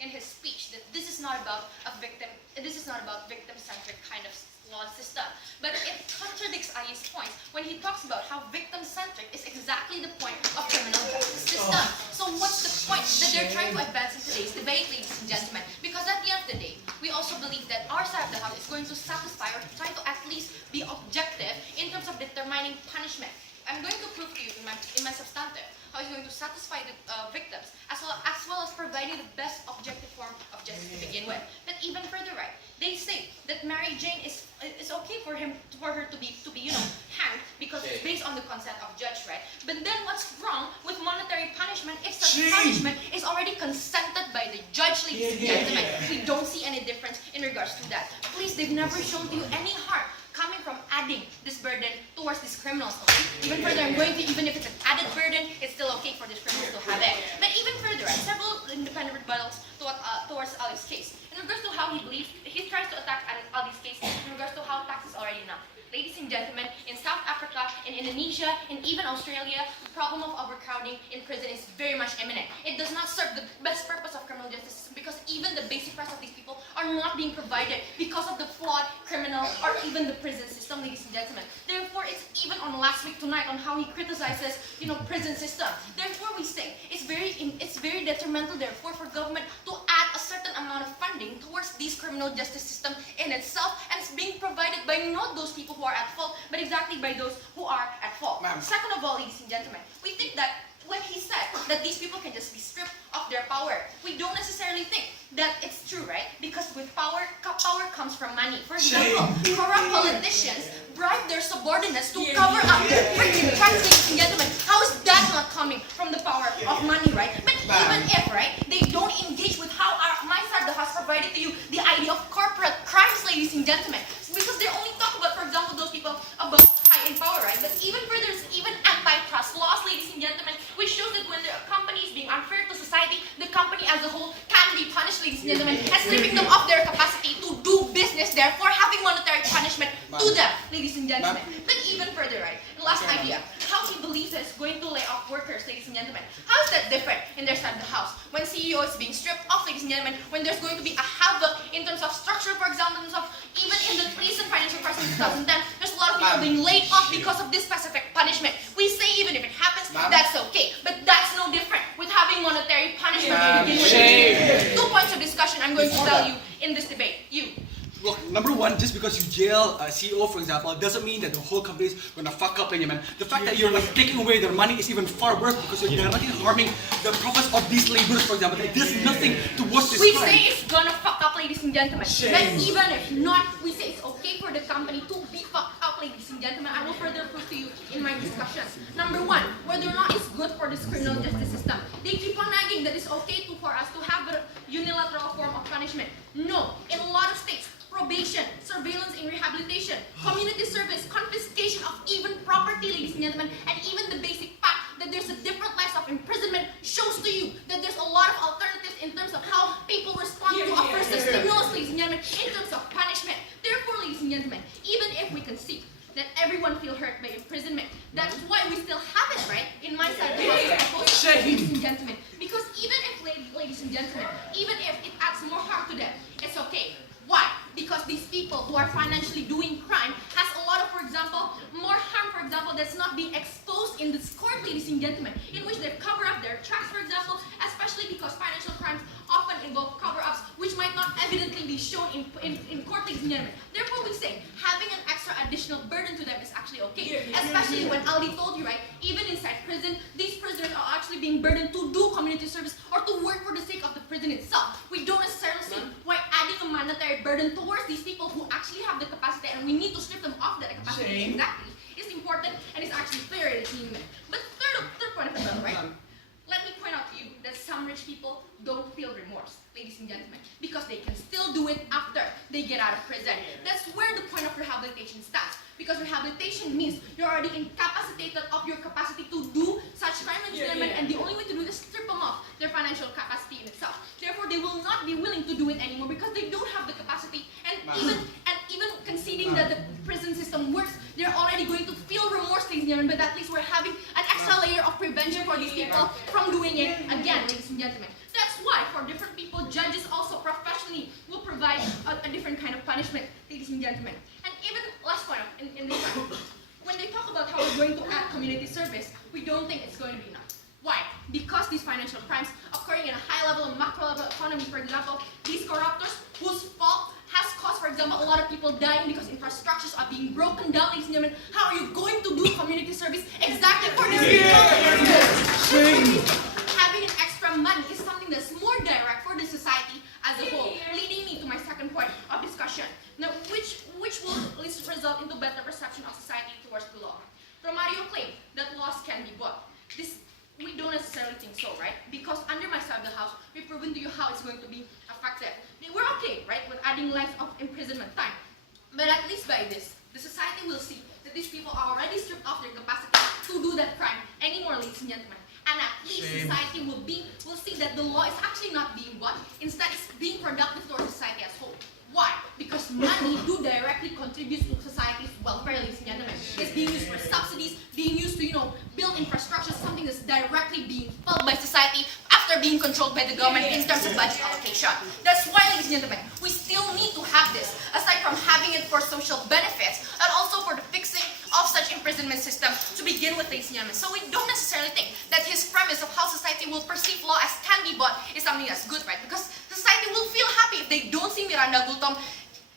in his speech that this is not about victim-centric kind of law system. But it contradicts Ali's points when he talks about how victim-centric is exactly the point of criminal justice system. So what's the point that they're trying to advance in today's debate, ladies and gentlemen? Because at the end of the day, we also believe that our side of the house is going to satisfy or try to at least be objective in terms of determining punishment. I'm going to prove to you in my substantive how it's going to satisfy the victims as well as providing the best objective form of justice to begin with. But even further, right? They say that Mary Jane is okay for her to be hanged because it's based on the consent of judge, right? But then what's wrong with monetary punishment if such punishment is already consented by the judge, ladies and gentlemen? We don't see any difference in regards to that. Please, they've never shown to you any harm coming from adding this burden towards these criminals, okay? Even further, even if it's an added burden, it's still okay for these criminals to have it. But even further, right, several independent rebuttals towards Ali's case. In regards to how he tries to attack Ali's case in regards to how tax is already enough. Ladies and gentlemen, in South Africa, in Indonesia, and even Australia, the problem of overcrowding in prison is very much imminent. It does not serve the best purpose of criminal justice system because even the basic rights of these people are not being provided because of the flawed criminal or even the prison system, ladies and gentlemen. Therefore, it's even on last week tonight on how he criticizes, prison system. Therefore, we say it's very detrimental, therefore, for government to add a certain amount of funding towards these criminal justice system in itself, and it's being provided by not those people who are at fault, but exactly by those who are at fault. Second of all, ladies and gentlemen, we think that when he said that these people can just be stripped of their power, we don't necessarily think that it's true, right? Because with power comes from money. For example, corrupt politicians bribe their subordinates to cover up their freaking crimes, ladies and gentlemen. How is that not coming from the power of money, right? But even if, right, they don't engage with how my side of the house provided to you the idea of corporate crimes, ladies and gentlemen, because they only talk about, for example, those people above high in power, right? But even further, there's even antitrust laws, ladies and gentlemen, which shows that when the company is being unfair to society, the company as a whole can be punished, ladies and gentlemen, and stripping them of their capacity to do business, therefore having monetary punishment to them, ladies and gentlemen. But even further, right, the last idea, how he believes that it's going to lay off workers, ladies and gentlemen. How is that different in their side of the house? When CEO is being stripped off, ladies and gentlemen, when there's going to be a havoc in terms of structure, for example, in terms of even in the recent financial crisis in 2010, there's a lot of people being laid off because of this specific punishment. We say even if it happens, that's okay. But that's no different with having monetary punishment to begin with. 2 points of discussion I'm going to tell you in this debate. Look, number one, just because you jail a CEO, for example, doesn't mean that the whole company is gonna fuck up in Yemen. The fact that you're like taking away their money is even far worse because you're directly harming the profits of these laborers, for example. It does nothing towards this We crime. say it's gonna fuck up, ladies and gentlemen. But even if not, we say it's okay for the company to be fucked up, ladies and gentlemen. I will further prove to you in my discussion. Number one, whether or not it's good for this criminal justice system. They keep on nagging that it's okay for us to have a unilateral form of punishment. No, in a lot of states, probation, surveillance in rehabilitation, community service, confiscation of even property, ladies and gentlemen, and even the basic fact that there's a different length of imprisonment shows to you that there's a lot of alternatives in terms of how people respond to a first stimulus, ladies and gentlemen, in terms of punishment. Therefore, ladies and gentlemen, even if we concede that everyone feel hurt by imprisonment, that's why we still have it, right, in my side of the house, ladies and gentlemen. Because even if, ladies and gentlemen, even if it adds more harm to them, it's okay. Why? Because these people who are financially doing crime has a lot of, for example, more harm, for example, that's not being exposed in this court, ladies and gentlemen, in which they cover up their tracks, for example, especially because financial crimes often involve cover-ups, which might not evidently be shown in court, ladies and gentlemen. Therefore, we say having an extra additional burden to them is actually okay, especially when Aldi told you, right, even inside prison, these prisoners are actually being burdened to do community service or to work for the sake of the prison itself. We don't necessarily see why adding a monetary burden towards these people who actually have the capacity, and we need to strip them of that capacity exactly, is important and is actually fair and human. But third point of the matter, right? Let me point out to you that some rich people don't feel remorse, ladies and gentlemen, because they can still do it after they get out of prison. That's where the point of rehabilitation starts. Because rehabilitation means you're already incapacitated of your capacity to do such crime, ladies and gentlemen, and the only way to do this is strip them of their financial capacity in itself. Therefore, they will not be willing to do it anymore because they don't have the capacity, and even conceding that the prison system works, they're already going to feel remorse, ladies and gentlemen, but at least we're having an extra layer of prevention for these people from doing it again, ladies and gentlemen. That's why for different people judges also professionally will provide a different kind of punishment, ladies and gentlemen. And even last point in this one, when they talk about how we're going to add community service, we don't think it's going to be enough. Why? Because these financial crimes occurring in a high level and macro level economy, for example, these corruptors whose fault has caused, for example, a lot of people dying because infrastructures are being broken down, ladies and gentlemen. How are you going to do community service exactly for these people? Having an extra money is something that's more direct for the society as a whole, leading me to my second point of discussion. Now, which will at least result into better perception of society towards the law. Romario claimed that laws can be bought. We don't necessarily think so, right? Because under my side of the house, we've proven to you how it's going to be effective. We're okay, right, with adding length of imprisonment time. But at least by this, the society will see that these people are already stripped of their capacity to do that crime anymore, ladies and gentlemen. And at least society will see that the law is actually not being bought. Instead, it's being productive to our society as a whole. Why? Because money do directly contribute to society's welfare, ladies and gentlemen. It's being used for subsidies, being used to, build infrastructure, something that's directly being felt by society after being controlled by the government in terms of budget allocation. That's why, ladies and gentlemen, we still need to have this, aside from having it for social benefits, and also for the fixing of such imprisonment system to begin with, ladies and gentlemen. So we don't necessarily think that his premise of how society will perceive law as can be bought is something that's good, right? Because society will feel happy if they don't see Miranda Gultom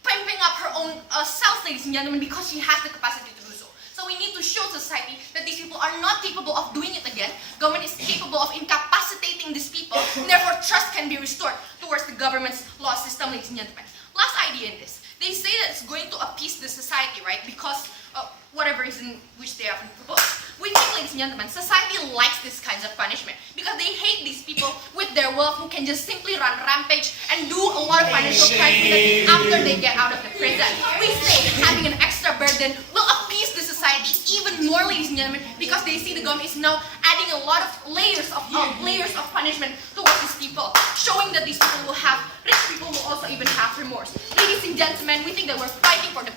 pimping up her own self, ladies and gentlemen, because she has the capacity to do so. So we need to show society that these people are not capable of doing it again. Government is capable of incapacitating these people, and therefore trust can be restored towards the government's law system, ladies and gentlemen. Last idea in this. They say that it's going to appease the society, right? Because whatever reason which they have proposed. We think, ladies and gentlemen, society likes this kinds of punishment because they hate these people with their wealth who can just simply run rampage and do a lot of financial crimes after they get out of the prison. We say having an extra burden will appease the society even more, ladies and gentlemen, because they see the government is now adding a lot of layers of punishment towards these people, showing that these people will have, rich people will also even have remorse. Ladies and gentlemen, we think that we're fighting for the